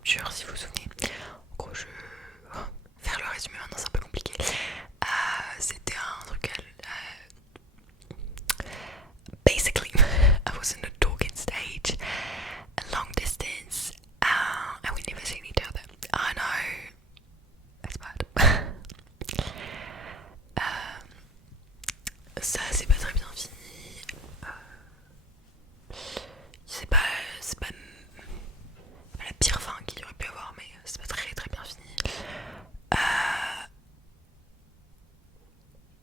rupture, si vous vous souvenez. En gros, faire le résumé maintenant, c'est un peu compliqué. C'était un truc. Basically, I was in a talking stage, a long distance, and we never seen each other. I know, it's bad. Ça c'est pas très bien fini. C'est pas la pire fin qu'il y aurait pu avoir, mais c'est pas très très bien fini.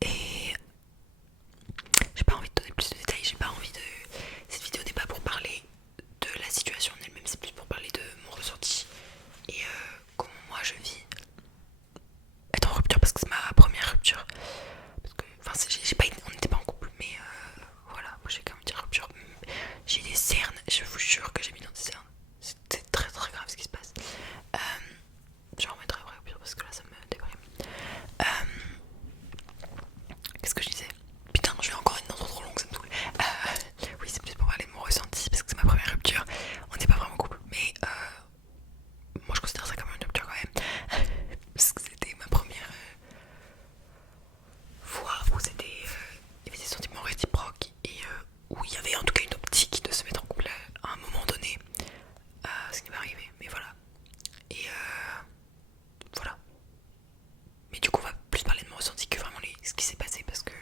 Et j'ai pas envie de donner plus de détails, j'ai pas envie de. Cette vidéo n'est pas pour parler de la situation en elle-même, c'est plus pour parler de mon ressenti et comment moi je vis être en rupture, parce que c'est ma première rupture. Parce que, enfin, on n'était pas en couple, mais voilà, moi j'ai quand même dit rupture. J'ai des cernes, je vous jure que j'ai mis dans des cernes. C'était très très grave ce qui se passe. Je remettrai après rupture parce que là ça me déprime. Qu'est-ce que je disais? Putain, je vais encore une intro trop longue, ça me saoule. Oui, c'est plus pour parler de mon ressenti parce que c'est ma première rupture. On n'est pas vraiment en couple, mais moi je considère ça comme une rupture quand même. Parce que c'était ma première fois où il y avait des sentiments réciproques et où il y avait en tout cas une optique de se mettre en couple à un moment donné. Ce qui m'est arrivé, mais voilà. Et voilà. Mais du coup, on va plus parler de mon ressenti que vraiment ce qui s'est passé parce que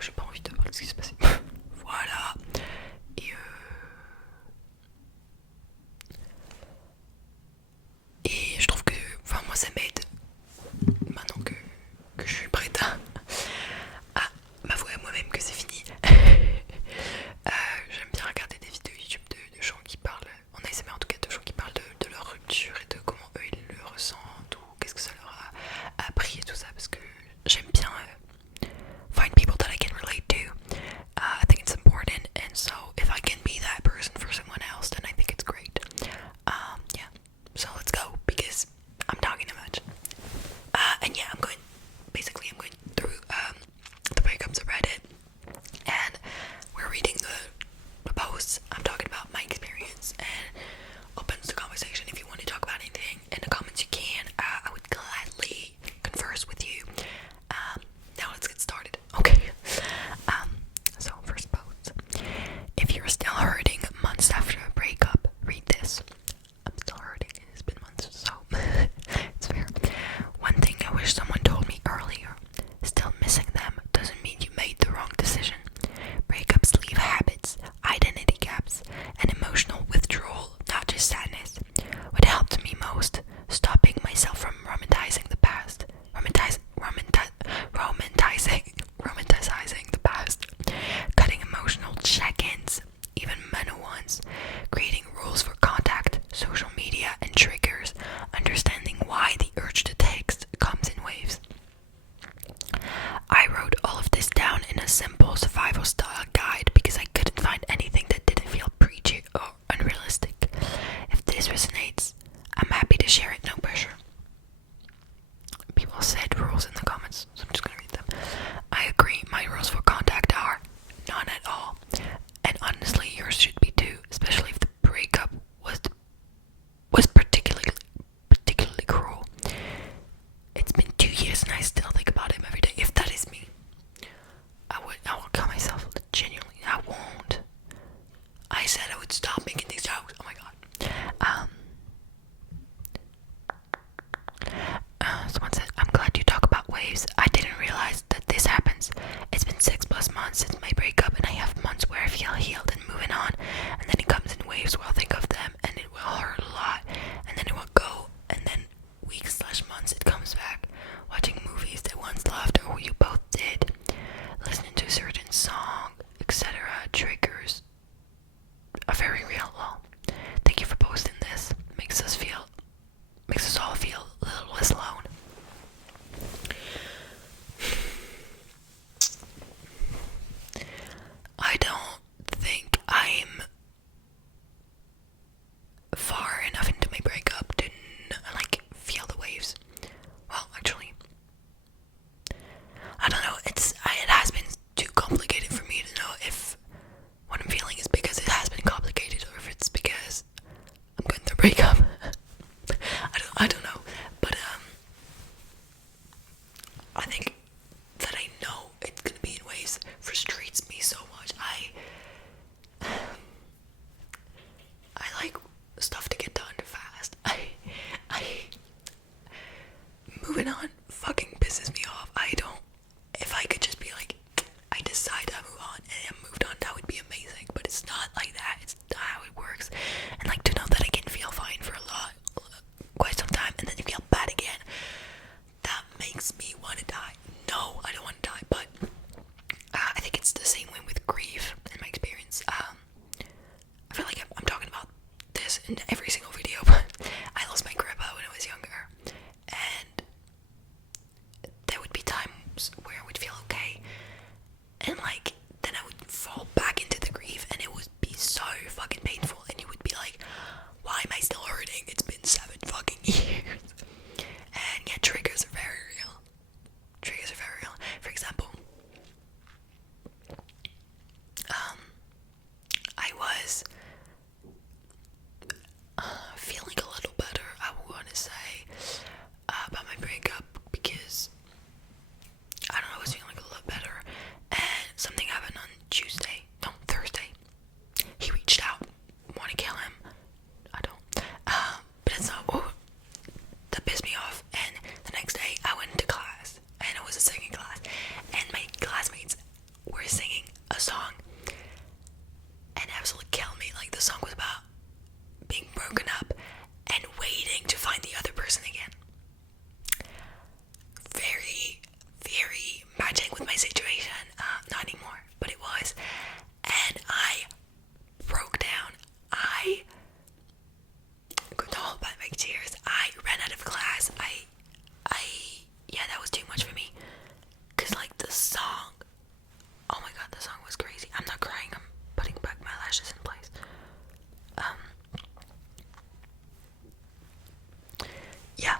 j'ai pas envie de parler de ce qui s'est passé. Voilà. Et je trouve que, enfin, moi ça m'aide maintenant que je suis prête à m'avouer à moi-même que c'est fini. J'aime bien regarder des vidéos YouTube de gens qui parlent, en ASMR en tout cas, de gens qui parlent de leur rupture et de comment eux ils le ressentent ou qu'est-ce que ça leur a appris et tout ça, parce que j'aime bien find people that I can relate to. I think it's important, and so if I can be that person for someone else, then I think it's great. Yeah, so let's go because I'm talking too much. And yeah, I'm going through the breakups of Reddit, and we're reading the posts. I'm talking about my experience and opens the conversation. If you want to talk about anything in the comments, you can. I would gladly converse with you. Now let's get started. Okay. So first post. If you're still hurting months after a breakup, read this. I'm still hurting. It has been months, so it's fair. One thing I wish someone told me earlier: still missing them doesn't mean you made the wrong decision. Breakups leave habits, identity gaps, and emotional withdrawal, not just sadness. What helped me most: stopping myself from romanticizing the past. Romanticizing the past. Cutting emotional check-ins, even minor ones. Creating rules for contact, social media, and triggers. Understanding why the urge to text comes in waves. I wrote all of this down in a simple survival style guide because I couldn't find anything that didn't feel preachy or unrealistic. If this resonates, I'm happy to share it, no pressure. People said rules in the comments, so I'm just gonna read them. I agree, my rules for contact are none at all. And honestly, yours should be too, especially if the breakup was particularly cruel. It's been 2 years and I still think about him every day. If that is me, I will kill myself. Genuinely, I won't. I said I would stop making these jokes. Oh my god. Someone said, I'm glad you talk about waves. I didn't realize that this happens. It's been 6+ months since my breakup, and I have months where I feel healed and moving on, and then it comes in waves where I'll think of them, and it will hurt a lot, and then it will go, and then weeks/months it comes back. Watching movies that once loved or you both did, listening to a certain song, etc. triggers are very real. Lol. Thank you for posting this. Makes us all feel a little less alone. I don't think I'm far enough into my breakup to feel the waves. Well, actually, I don't know. It has been too complicated for me to know if what I'm feeling is because it has been complicated or if it's because I'm going through a breakup. in every single video, but I lost my grandpa when I was younger, and there would be times where I would feel okay, and like then I would fall back into the grief, and it would be so fucking painful, and you would be like, why am I still hurting? It's been 7 fucking years. And yeah, triggers are very real. Triggers are very real. For example, I was feeling a little better, I want to say, about my breakup, because I don't know, I was feeling a little better, and something happened on Thursday. He reached out, want to kill him. I don't. But it's not. Ooh, that pissed me off. And the next day, I went into class, and it was a singing class, and my classmates were singing a song, and absolutely killed me. Like, the song was about being broken up and waiting to find the other person again. Very, very matching with my situation. Not anymore, but it was. And I broke down. I couldn't hold back my tears. I ran out of class. Yeah, that was too much for me. Cause like the song, oh my god, the song was crazy. I'm not crying. I'm putting back my lashes in place. Yeah,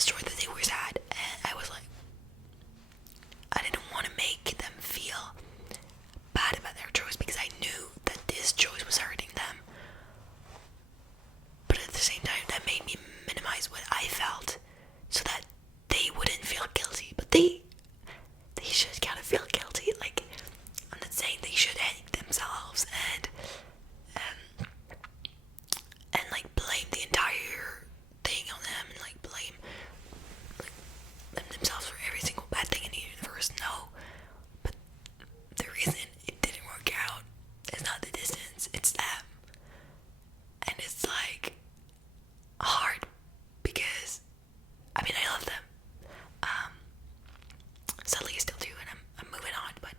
destroyed that they were sad, and I was like, I didn't want to make them feel bad about their choice because I knew that this choice was hurting them. But at the same time, that made me minimize what I felt so that they wouldn't feel guilty. But they should kind of feel guilty. Like, I'm not saying they should hate themselves and like blame the entire thing on them and like blame themselves for every single bad thing in the universe. No, but the reason it didn't work out is not the distance, it's them. And it's like hard because I mean I love them. Sadly I still do, and I'm moving on, but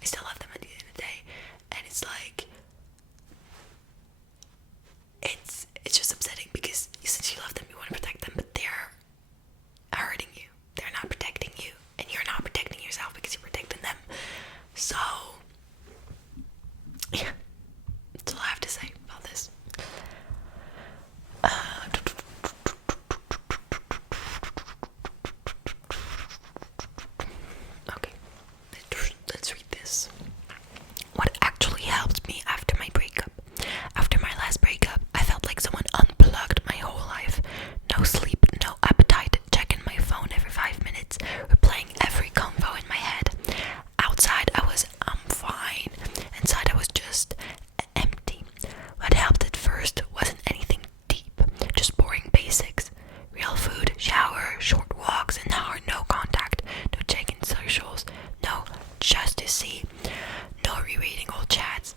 I still love them at the end of the day. And it's like it's just upsetting because since you love them, you want to protect them, but they're hurting you. They're not protecting you, and you're not protecting yourself because you're protecting them. So yeah, that's all I have to say about this. Okay, let's read this. What actually helped me after my breakup? After my last breakup, I felt like someone unplugged my whole life. No sleep, no appetite, checking my phone every 5 minutes, replaying every convo in my head. Outside, I'm fine. Inside, I was just empty. What helped at first wasn't anything deep, just boring basics. Real food, shower, short walks, and no contact, no checking socials, no just to see, no rereading old chats.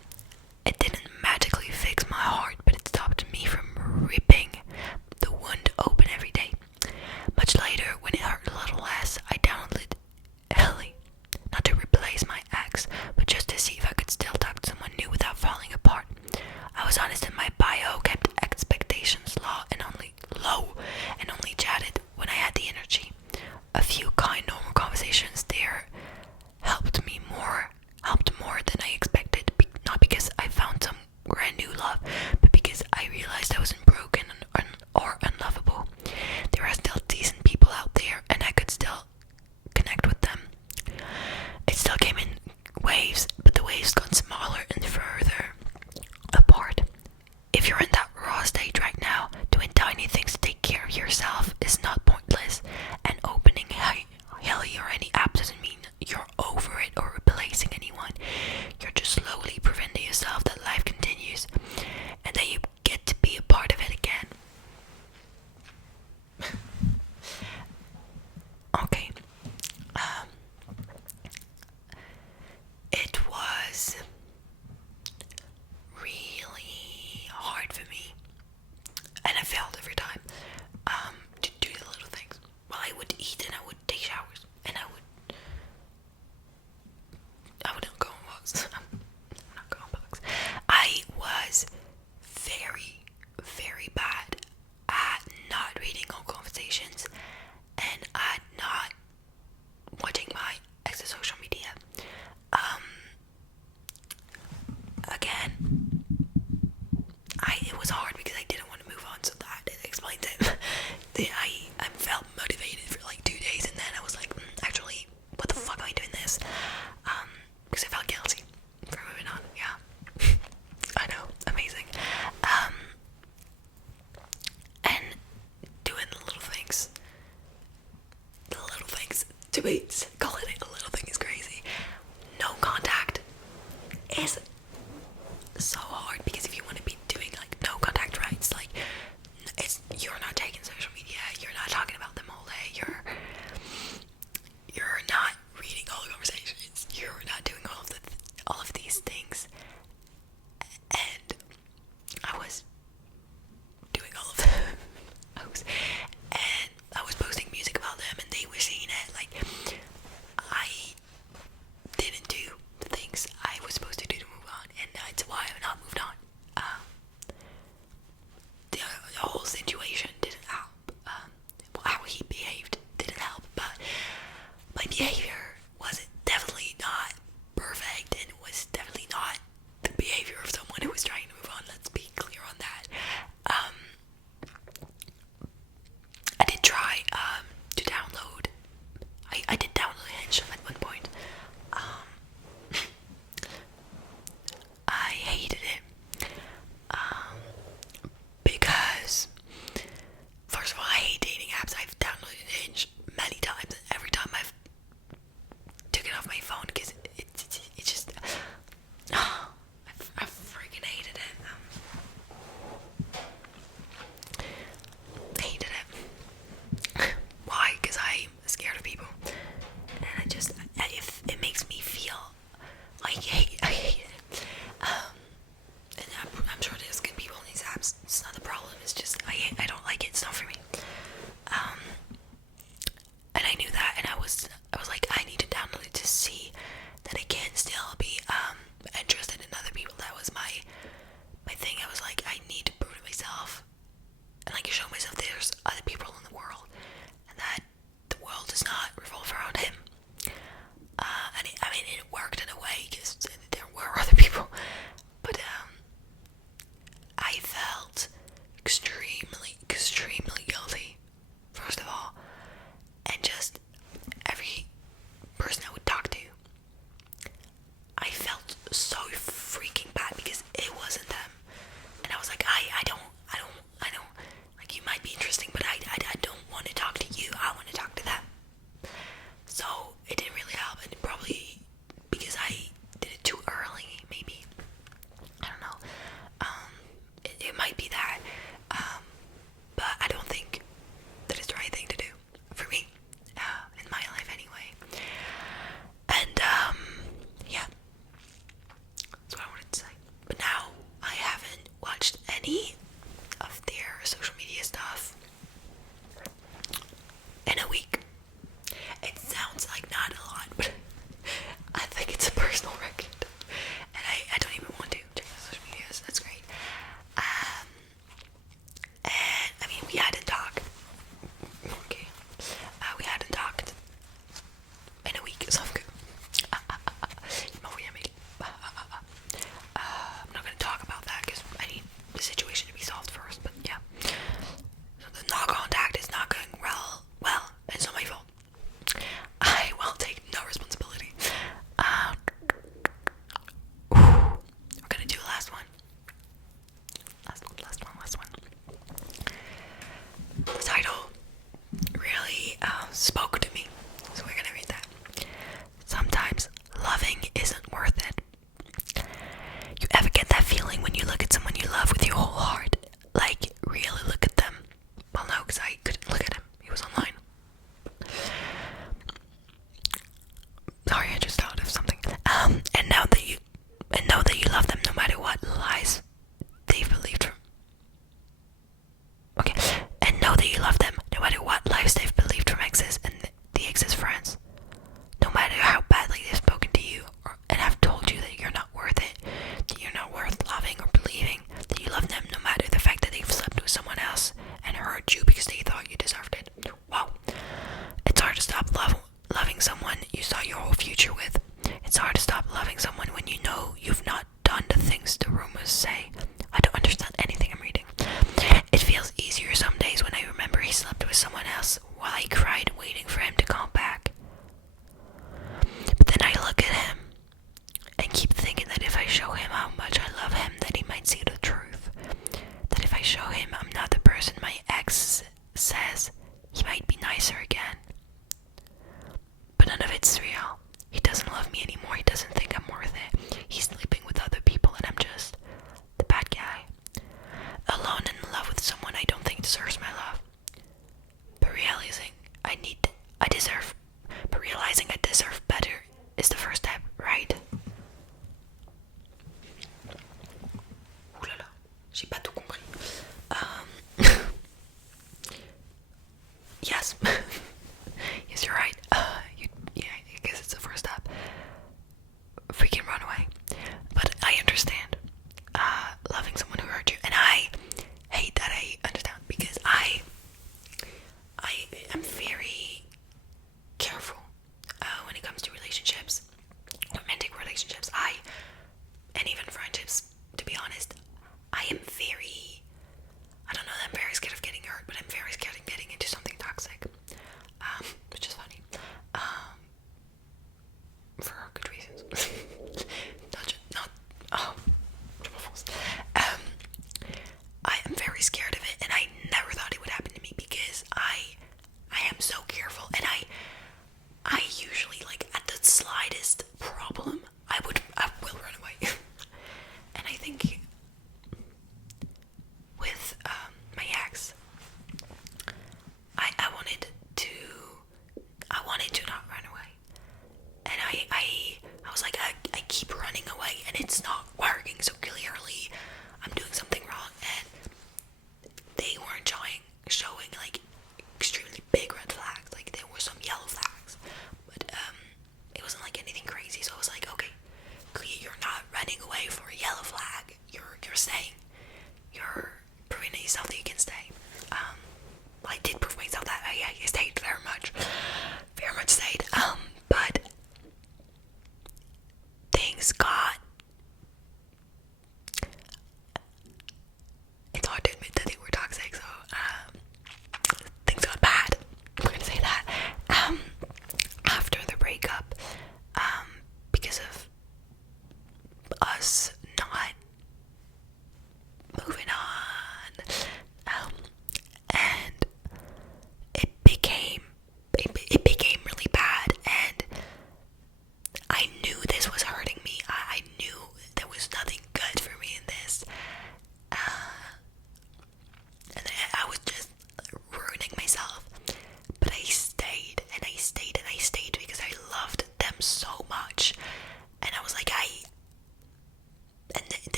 It didn't magically fix my heart, but it stopped me from ripping the wound open every day. Much later, when it hurt a little less, I downloaded Ellie, not to replace my ex, but just to see if I could still talk to someone new without falling apart. I was honest in my bio, kept expectations low and only chatted when I had the energy. A few kind, normal conversations there helped more than I expected. Not because I found some brand new love, but because I realized I wasn't broken or unlovable. There are still decent people out there, and I could still connect with them. It still came in waves, but the waves got smaller and further apart. If you're in that raw state right now, doing tiny things to take care of yourself is not pointless, and opening Helly or any app doesn't mean you're over it or replacing anyone. You're just slowly proving to yourself that life continues and that you get to be a part of it again. Okay. It was really hard for me, and I failed every time to do the little things. Well, I would eat and I would take showers and I wouldn't go on walks. I'm not going on walks. I was very, very bad at not reading all conversations and at not watching my ex's social media. Again, it was hard because I didn't want to move on, so that explains it. I felt motivated for like 2 days, and then I was like, actually, what the fuck am I doing this? Because I felt guilty for moving on. Yeah, I know, amazing. And doing the little things to